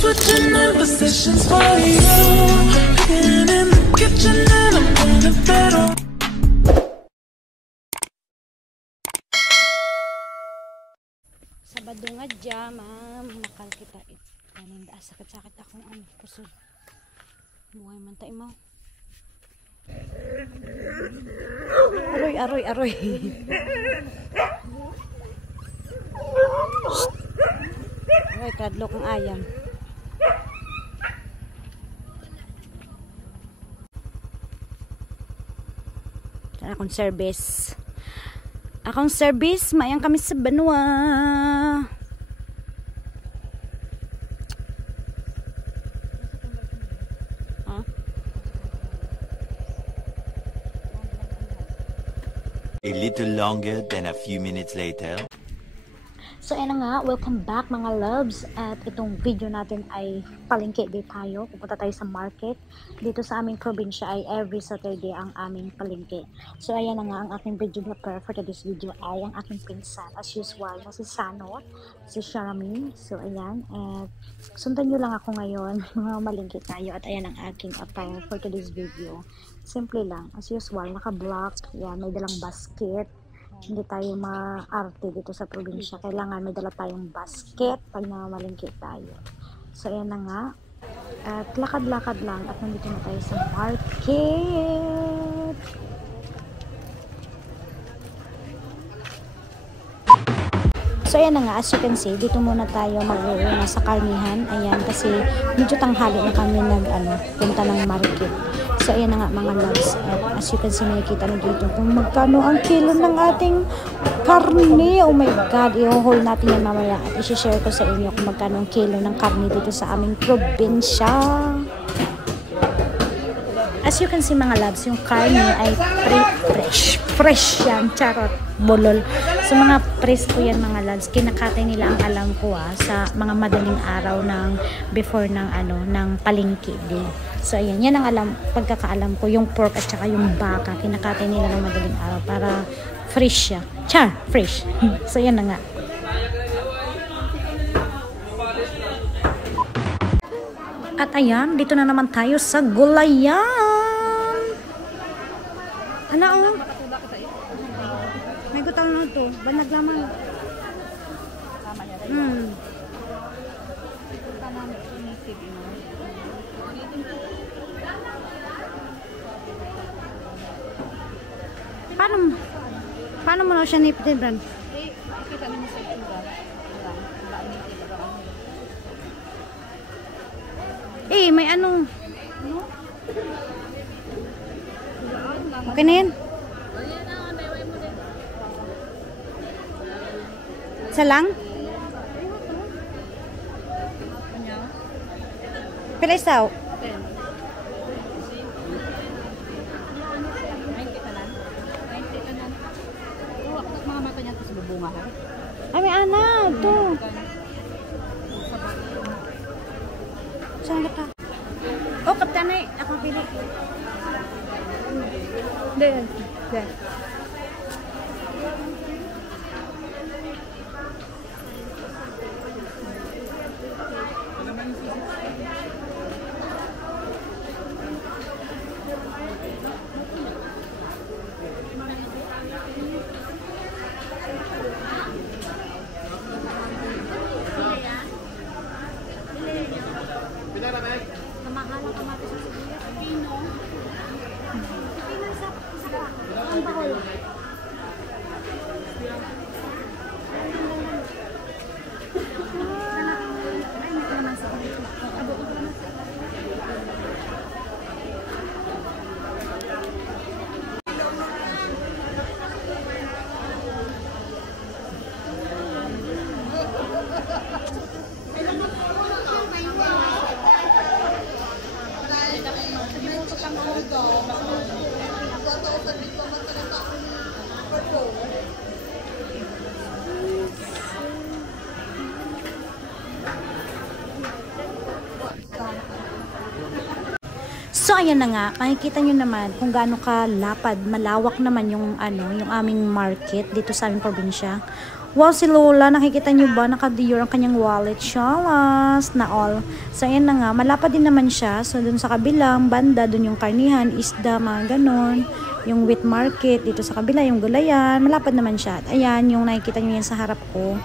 Switching up positions for you. Cooking in the kitchen and I'm in the bedroom. Sabado nga dyan, ma'am. Nakal kita. Kanin da. Sakit-sakit akong ano. Pusod. Buhay man tayo mo. Aroy, aroy, aroy. Aroy, kadlok ang ayam. Akong service. Akong service, mayang kami sa Banwa. A little longer than a few minutes later. So ayan na nga, welcome back mga loves. At itong video natin ay palengke din tayo. Pupunta tayo sa market. Dito sa aming probinsya ay every Saturday ang aming palengke. So ayan na nga, ang aking videographer for today's video ay ang aking pinsan. As usual, na si Sanot, si Charmy. So ayan, at sundan nyo lang ako ngayon. Mga malengke tayo. At ayan ang aking attire for today's video. Simple lang, as usual, naka-block. Yan, may dalang basket. Hindi tayo maarte dito sa probinsya. Kailangan may dala tayong basket pag namamalingkit tayo. So, ayan na nga. At lakad-lakad lang. At nandito na tayo sa market. So, ayan na nga. As you can see, dito muna tayo mag-uuna sa karnihan. Ayan, kasi medyo tanghali na kami punta ng market. So, ayan na nga mga loves. At as you can see, nakikita na dito kung magkano ang kilo ng ating karne. Oh my God, i-haul natin yan mamaya. At isi-share ko sa inyo kung magkano ang kilo ng karne dito sa aming probinsya. As you can see mga loves, yung karne ay fresh yan. Charot, bolol. So, mga fresh po yan mga loves. Kinakatay nila ang alam ko sa mga madaling araw ng before ng palengke day. So, ayan. Yan ang pagkakaalam ko. Yung pork at saka yung baka, kinakatay nila ng madaling araw para fresh siya. Char! Fresh. So, yan na nga. At ayan, dito na naman tayo sa gulayan. Ano? May gutal na ito. Banag lamang. Paano mo na siya nipitin, Bran? May ano? Okay na yan? Isa lang? Pila isaw? Ay, may ana. Ito. Saan ka? Oh, kaptanay. Ako pili. There. Kamahalang kamatis sa sibuyas. Pino. Pino isa. Ang bahol. So ayan na nga, makikita nyo naman kung gaano kalapad, malawak naman yung yung aming market dito sa aming probinsya. Wow, si Lola, nakikita nyo ba? Naka-Dior ang kanyang wallet. Shalas na all. So, ayan na nga. Malapad din naman siya. So, dun sa kabilang banda, dun yung karnihan, isda, mga ganon. Yung wheat market, dito sa kabila, yung gulayan. Malapad naman siya. At ayan, yung nakikita nyo yan sa harap ko,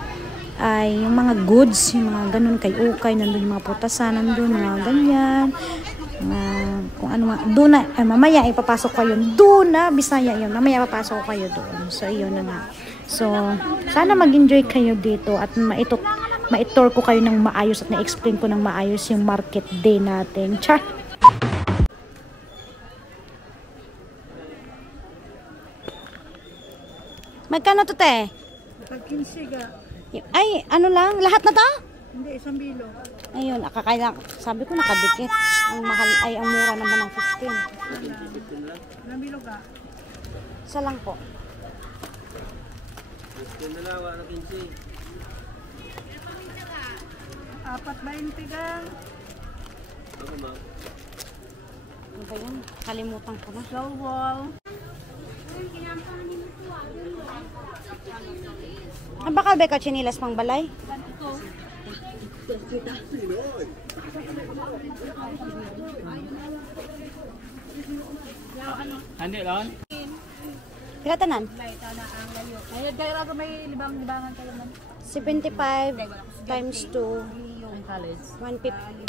ay yung mga goods, yung mga ganon kay ukay. Nandun yung mga putasan, nandun, mga ganyan. Kung ano nga, doon na, mamaya ipapasok ko yun. Doon na, Bisaya yun. Mamaya ipapasok ko kayo doon. So, yun na nga. So, sana mag-enjoy kayo dito at ma-tour ko kayo ng maayos at na-explain ko ng maayos yung market day natin. Char! Magkano to, te? 15 ga. Ay, ano lang? Lahat na to? Hindi, 1 bilo. Ayun, sabi ko nakadikit. Ang mahal, ay ang mura naman ng 15. 1 bilo ka. Isa lang po. Apat 20 ga. Ano ba yun? Kalimutan ko na. Slow wall. Ang bakal ba ka chinilas pang balay? Hindi lang. Pila tanan? Ayun, kaya ako may libang-libangan kayo man. 75 times 2. Yung college. 150.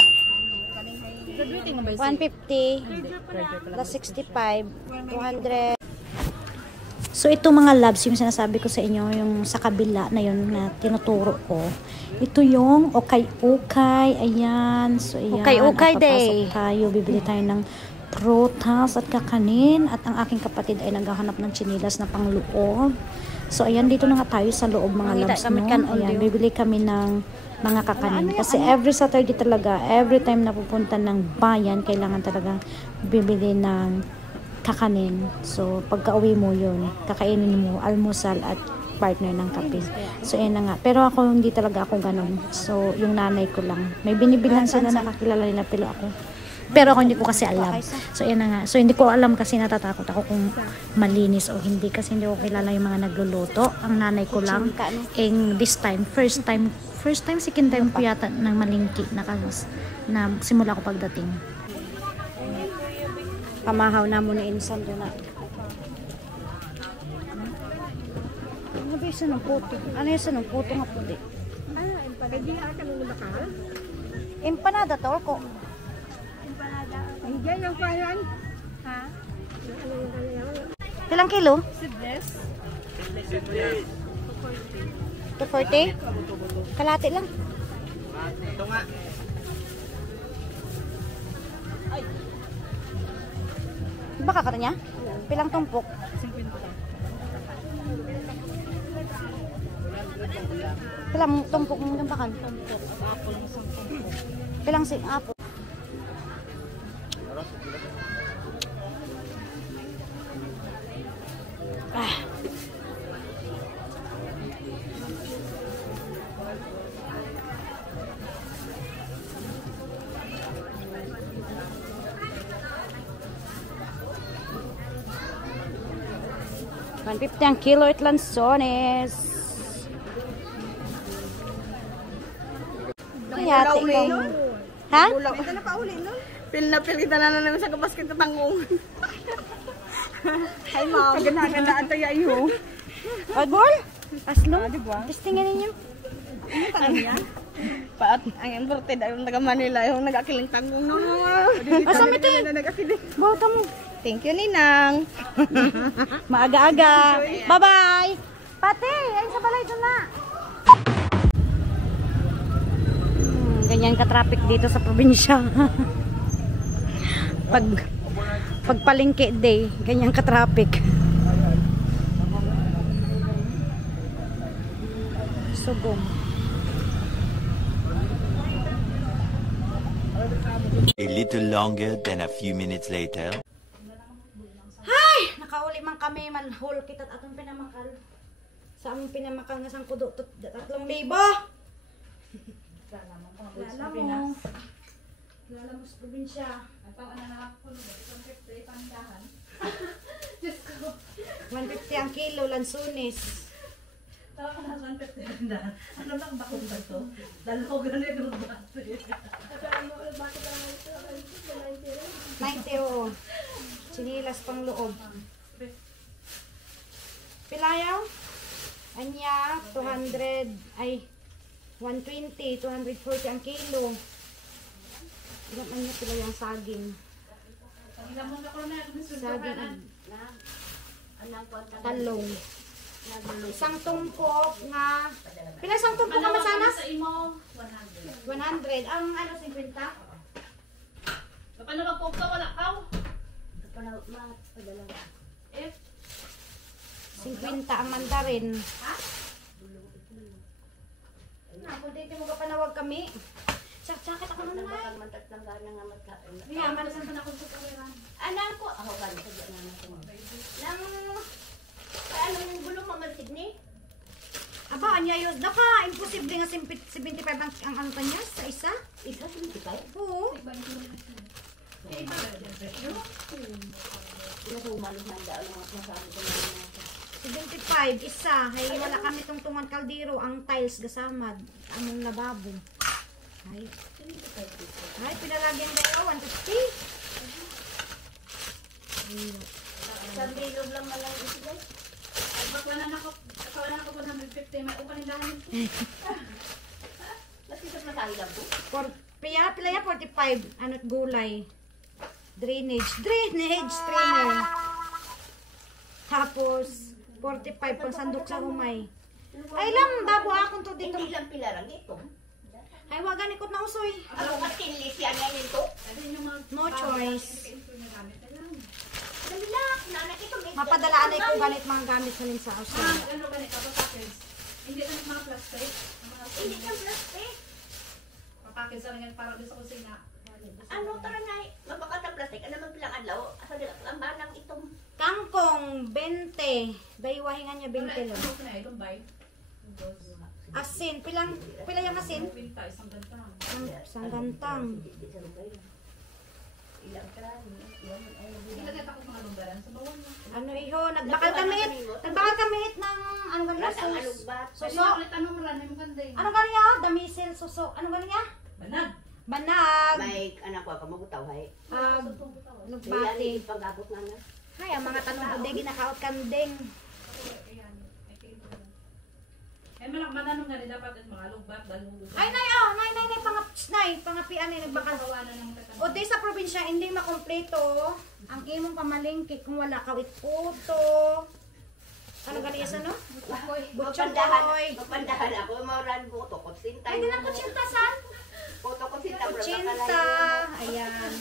Graduating mo ba? 150 plus 65. 200. So, ito mga loves, yung sinasabi ko sa inyo, yung sa kabila na yun na tinuturo ko. Ito yung ukay-ukay. Ayan. So, ayan. Ukay-ukay day. Papasok tayo. Bibili tayo ng prutas at kakanin. At ang aking kapatid ay naghahanap ng chinilas na pangloob. So, ayan. Dito na nga tayo sa loob mga loves. No? Ayan. Bibili kami ng mga kakanin. Kasi every Saturday talaga, every time na pupunta ng bayan, kailangan talaga bibili ng kakanin. So, pagka uwi mo yun, kakainin mo, almusal at partner ng kape. So, yan na nga. Pero ako, hindi talaga ako ganun. So, yung nanay ko lang. May binibilan sila na nakakilala nila, pero ako hindi ko kasi alam. So, yan na nga. So, hindi ko alam kasi natatakot ako kung malinis o hindi. Kasi hindi ko kilala yung mga nagluluto. Ang nanay ko lang. And this time, first time, second time ko yata ng malingki na simula ko pagdating. Pamahaw na muna insan doon na. Ano ba isa ng puto? Ano isa ng puto nga puti? Ano, empanada ka nung nakal? Empanada to ko. Empanada. Ay, yan yung kayan. Ha? Ilang kilo? Seedless. 240? Kalati lang. Ito nga. Baka ka niya? Pilang tumpok? 50. Pilang tumpok mong tumpakan? Pilang apple? Ah. $150 ang kilo at lansones. Yate ko. Ha? Ito na pauli, no? Pil kita na naman sa kabasket na tangong. Hi, ma'am. Paganda-gandaan tayo iyo. Oddball? Aslo? Testingan ninyo. Ano yan? Paat, ang imported ay yung taga Manila, yung nag-akiling tangong. No. Asam ito eh. Bawta mo. Thank you, Ninang. Maaga-aga. Bye-bye. Pati, ayun sa balay doon na. Ganyan ka-traffic dito sa probinsya. Pag palengke day, ganyan ka-traffic. Sugong. A little longer than a few minutes later. Nakauli man kami, manhole kita at atong pinamakal. Sa among pinamakal nga sang kudo, 3,000. Lala mo sa probinsya. Ang anak ko, 150 pandahan. 150 ang kilo, lansunis. Ano lang ba kung ba to? Dalawa ganun yung bate. 90 oo. Sinilas pang loob. Pilayaw? Anya, 200, ay, 120, 240 ang kilo. Ilan anya pilayaw ang saging? Saging, talong. Isang tumpok nga, pila isang tumpok ka masanas? 100. Ang ano, 50? Paano magpugka wala ka? 50 ang mandarin. Ha? Kung dito mo ka panawag kami. Sakit ako na naman. Yaman, saan pa na akong sukawiran? Anak ko, ako ba sa diyan na ako. Nang ano yung gulong mamalsid ni? Aba, anya yun. Naka, imposible nga 75 ang ano kanya sa isa. Isa 75? Oo. Yung umalos na daan mga masabi ko na 75, isa. Hay, wala kami tungtungan kaldero. Ang tiles gasamad. Anong lababo. Ay, pinalagyan kayo. 150. Isang bilog lang malang isi guys. Kawalan ako po 150. May upanindahan. Mas isang masahi lang po. Pila ya 45. Ano't gulay. Drainage trimmer. Tapos 45 pang sandok sa humay. Ay lang, babo akong to dito. Hindi lang pilarang ito. Ay, wagan ikot na usoy. Ano ka tinlis yan ngayon ito? No choice. Dali lang, nanak ito. Mapadalaan ay ko ganit mga gamit sa sa Australia. Ano ba nito? Hindi ito mga plastic. Hindi ka plastic. Papakin sa rin para sa kusina. Ano tara na mabakata plastic. Ano man pilang adlaw? Asa dila ang banang itong Kangkong 20. Daywahingan niya 20 lang. Itong bay. Asin, pila yung asin? Pinta, isang gantang. Isang gantang. ilang krano. Hindi ka takot mga lumbaran sa bawang mo. Ano iho, nagbakal kami ng ano ganyan? Ang alugbat. Suso. Ulit anong ran, may maganda yun. Ano ganyan? Damisil, suso. Ano ganyan? Banag. Banag. May anak ko kamagutaw hay. Lugbati. Pag-abot na na. Ay, ang mga tanong ko, di ginakaot kanding. Eh, mananong nga rin dapat at mga lugbat, dalawang Ay, pangapian ay nagbakal. O di sa probinsya, hindi makompleto ang imong pamalingki kung wala kawit puto. Ano ganyan sa no? Butchoy. Mapandahan ako. Mauran buto ko. Sintay. Ay, ganang kutsintasan. Buto ko sinta. Kutsinta. Ayan.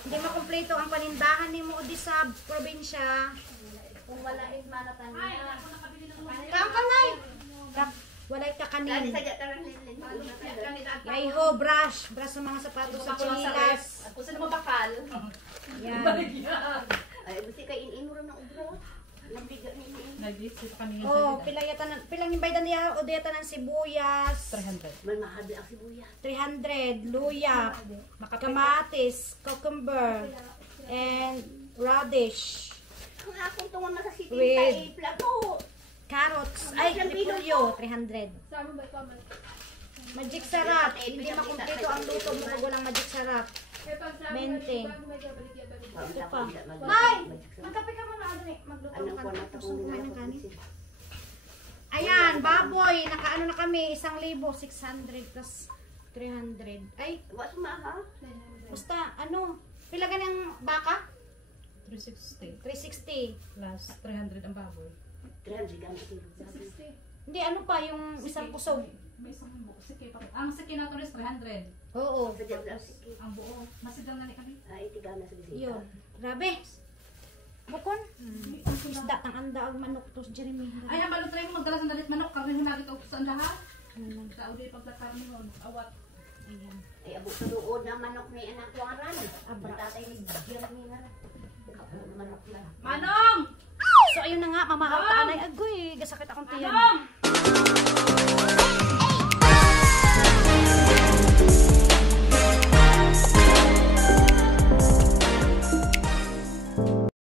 Hindi makompleto ang panindahan ni mo di sa probinsya. Kung wala is manatan niya. Kakanay. Walay kakanin. Sadya tarang lilin. Ay ho, brush. Brush sa mga sapatos sa chinilas. Kung sino mabakal. Yan. Ay, busi kay in-inuro ng ubro. Nabiga ni ini. Nag-isip kami Oh, pilang ibaydan niya o diyata ng sibuyas. 300. May mahabi ang sibuyas. 300, luya, kamatis, cucumber, and radish, Ang akong tungon na sa city With- tayo plato. carrots, ay, repolyo, 300. Magic sarap, hindi makumpleto ang luto mo kung walang magic sarap. 20. Ito pa. Nay, magkape ka muna, Adri. Magluto Anong ka. ko na Gusto mo kumain ng kanin? ito? Ayan, baboy, nakaano na kami, 1,600 plus 300. Ay, Wa sumaha. basta, ano, pila ganang baka? 360 360. plus 300 ang baboy. 300 gamit kilo. Hindi, ano pa, yung isang kusog. May isang buo. Sige, ang siki na ito is 300. Oo, Sadya plastic. Ang buo. Masidang na ni kami. Ay, tigaw na sa bisita. yun. Grabe. Bukon. Isda, tang anda ang manok to si Jeremy. Ay, ang balot try mo magdala sa dalit manok. Karni mo nakita ko sa andahan. Tao di pagkakarni mo. Awat. Ayan. Ay, abot sa doon na manok ni anak ko ang ran. Abra. Ang tatay ni Jeremy nga. Manok lang. Manong! So, ayun na nga, mamahaw ka anay. Agoy, gasakit akong tiyan. Manong!